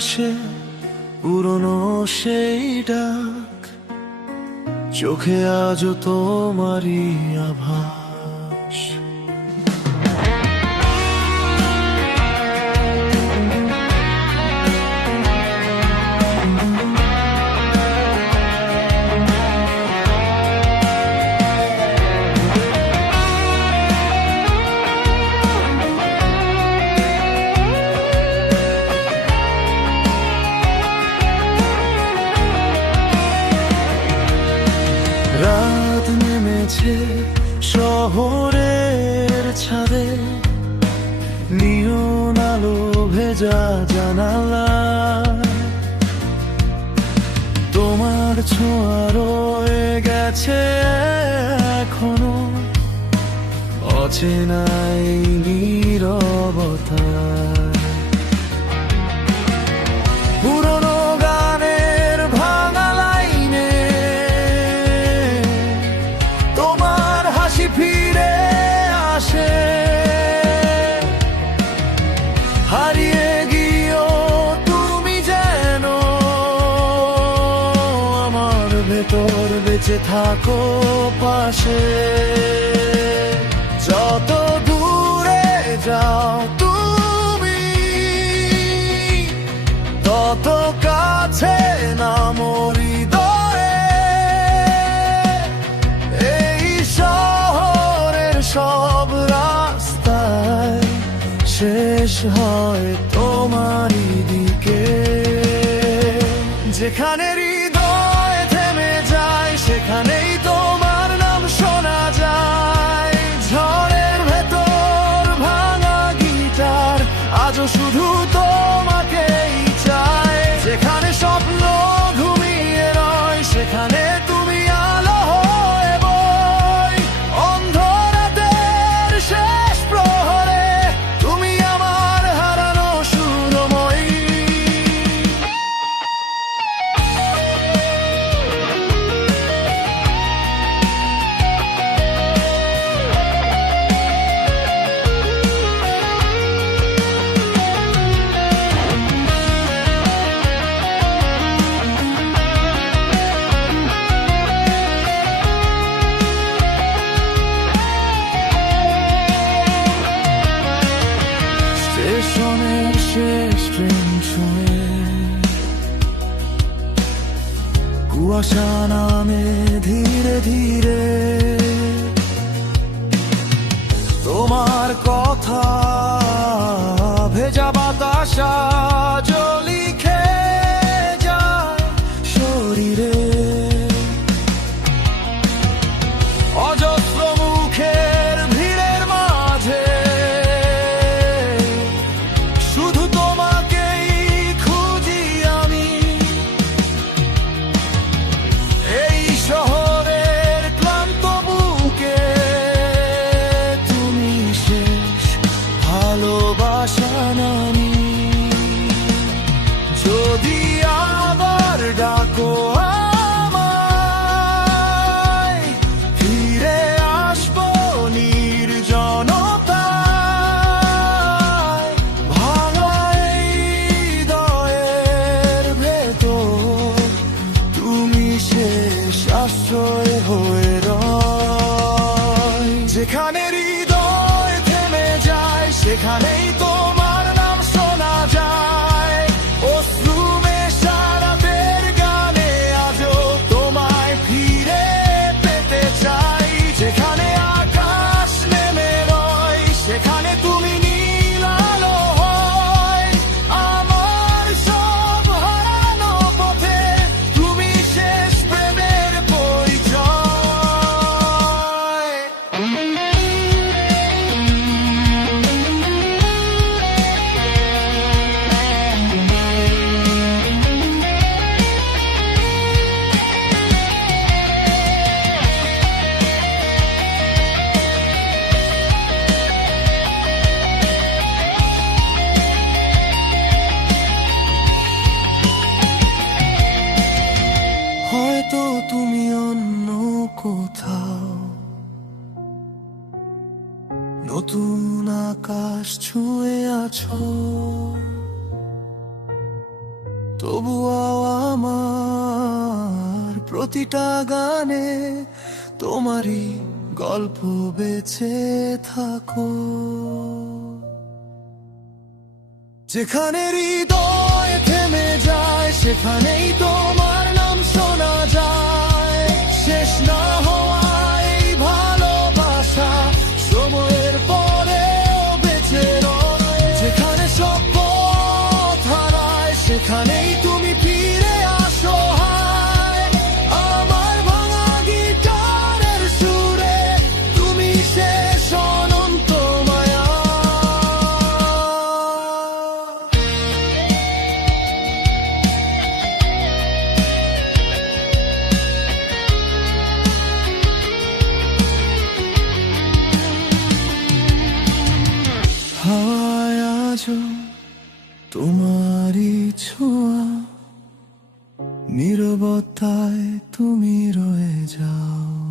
আসে পুরনো সেই ডাক, চোখে আজও তোমারই আভাস। রাত নেমেছে শহরের ছাদে, নিয়ন আলো ভেজা জানালা, তোমার ছোঁয়া রয়ে গেছে এখনো অচেনাই নীরবতা। পুরনো গানের ভাঙা লাইনে তোমার হাসি ফিরে আসে, হারিয়ে গিয়েও তুমি যেন আমার ভেতর বেঁচে থাকো পাশে। যত দূরে যাও তুমি, তত কাছে নামো হৃদয়ে। এই শহরের সব রাস্তায় শেষ হয় তোমারই দিকে। যেখানে হৃদয় থেমে যায় সেখানেই তোমার নাম শোনা যায়। ঝড়ের ভেতর ভাঙা গিটার আজও শুধু তোমাকেই চায়। যেখানে স্বপ্ন ঘুমিয়ে রয় সেখানে তুমি আলো হয়ে বই। অন্ধরাতের শেষ প্রহরে তুমি আমার হারানো সুরময়ী। স্টেশনের শেষ ট্রেন ছুঁয়ে কুয়াশা নামে ধীরে ধীরে, তোমার কথা ভেজা বাতাস আজও লিখে যায় শরীরে। অজস্র মুখের ভিড়ের মাঝে শুধু তোমাকেই খুঁজি আমি। এই শহরের ক্লান্ত বুকে তুমি শেষ ভালোবাসা নামি। যদি আবার ডাকো আমায়, ফিরে আসবো নির্জনতায়। ভাঙা এই হৃদয়ের ভেতর তুমি শেষ আশ্রয় হয়ে রয়। যেখানে হৃদয় থেমে যায় সেখানেই তোমার নাম শোনা যায়। অশ্রু মেশা রাতের গানে আজও তোমায় ফিরে পেতে চাই। যেখানে আকাশ নেমে রয় সেখানে তুমি নীল আলো হয়। আমার সব হারানো পথে তুমি শেষ প্রেমের পরিচয়। হয়তো তুমি অন্য কোথাও নতুন আকাশ ছুঁয়ে আছো। তবুও আমার প্রতিটা গানে তোমারই গল্প বেঁচে থাকো। যেখানে হৃদয় থেমে যায় সেখানেই তোমার নাম শোনা যায়। শেষ না হওয়া এই ভালোবাসা সময়ের পরেও বেঁচে রয়। যেখানে সব পথ হারায় সেখানেই তুমি ফিরে আসো হায়। আমার ভাঙা গিটারের সুরে তুমি শেষ অনন্ত মায়া। হাওয়ায় আজও তোমারই ছোঁয়া, নীরবতায় তুমি রয়ে যাও।